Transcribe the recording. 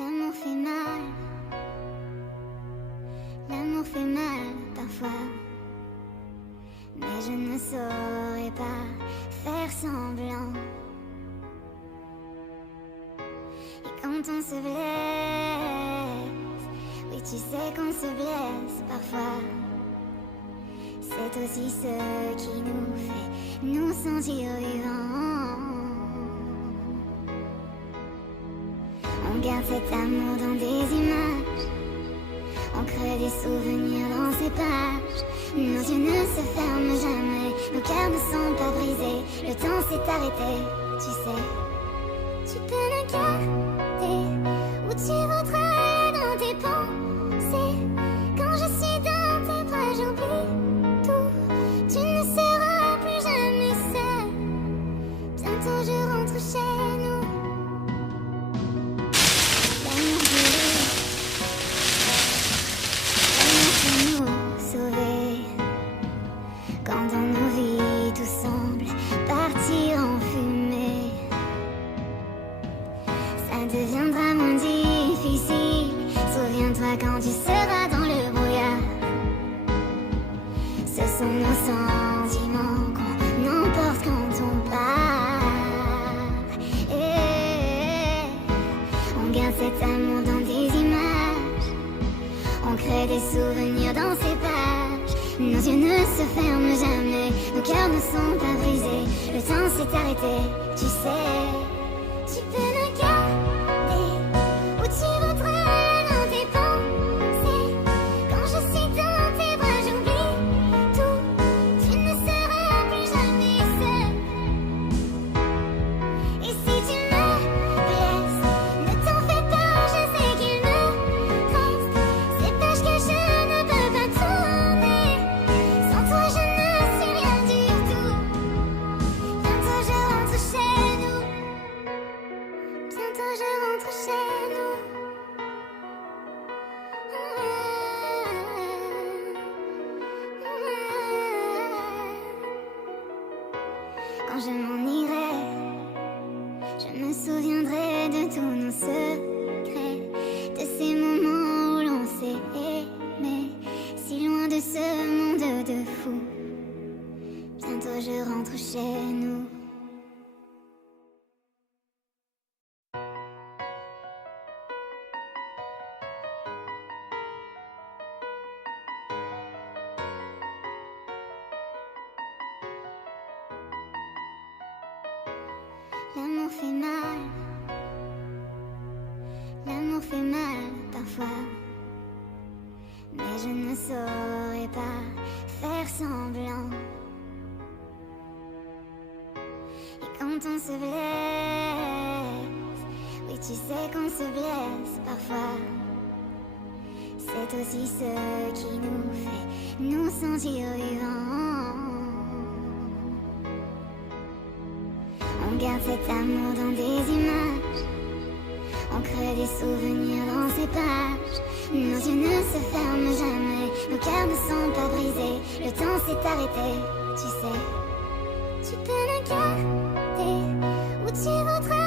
L'amour fait mal, l'amour fait mal parfois, mais je ne saurais pas faire semblant. Et quand on se blesse, oui tu sais qu'on se blesse parfois, c'est aussi ce qui nous fait nous sentir vivants. On garde cet amour dans des images, on crée des souvenirs dans ces pages. Nos yeux ne se ferment jamais, nos cœurs ne sont pas brisés. Le temps s'est arrêté, tu sais. Tu peux le garder, où tu voudras aller dans tes pensées. Quand je suis dans tes bras, j'oublie tout. Tu ne seras plus jamais seul. Bientôt je rentre chez nous. L'amour peut nous sauver. Quand dans nos vies tout semble partir en fumée, ça deviendra moins difficile. Souviens-toi quand tu seras dans le brouillard. Ce sont nos sentiments qu'on emporte quand on part. Et on garde cet amour dans des images, on crée des souvenirs dans ces pages. Nos yeux ne se ferment jamais, nos cœurs ne sont pas brisés. Le temps s'est arrêté, tu sais. Tu peux le garder, où tu voudras aller dans tes pensées. Quand je suis dans tes bras, j'oublie tout. Tu ne seras plus jamais seul. Et si tu me blesses, ne t'en fais pas, je sais qu'il me reste ces pages que je ne peux pas tourner. Sans toi je ne suis rien du tout. Bientôt je rentre chez nous. Bientôt je rentre chez nous. Quand je m'en irai, je me souviendrai de tous nos secrets, de ces moments où l'on s'est aimé, si loin de ce monde de fous. Bientôt je rentre chez nous. L'amour fait mal, l'amour fait mal parfois, mais je ne saurais pas faire semblant. Et quand on se blesse, oui tu sais qu'on se blesse parfois, c'est aussi ce qui nous fait nous sentir vivants. On garde cet amour dans des images, on crée des souvenirs dans ces pages. Nos yeux ne se ferment jamais, nos cœurs ne sont pas brisés. Le temps s'est arrêté, tu sais. Tu peux le garder, où tu voudras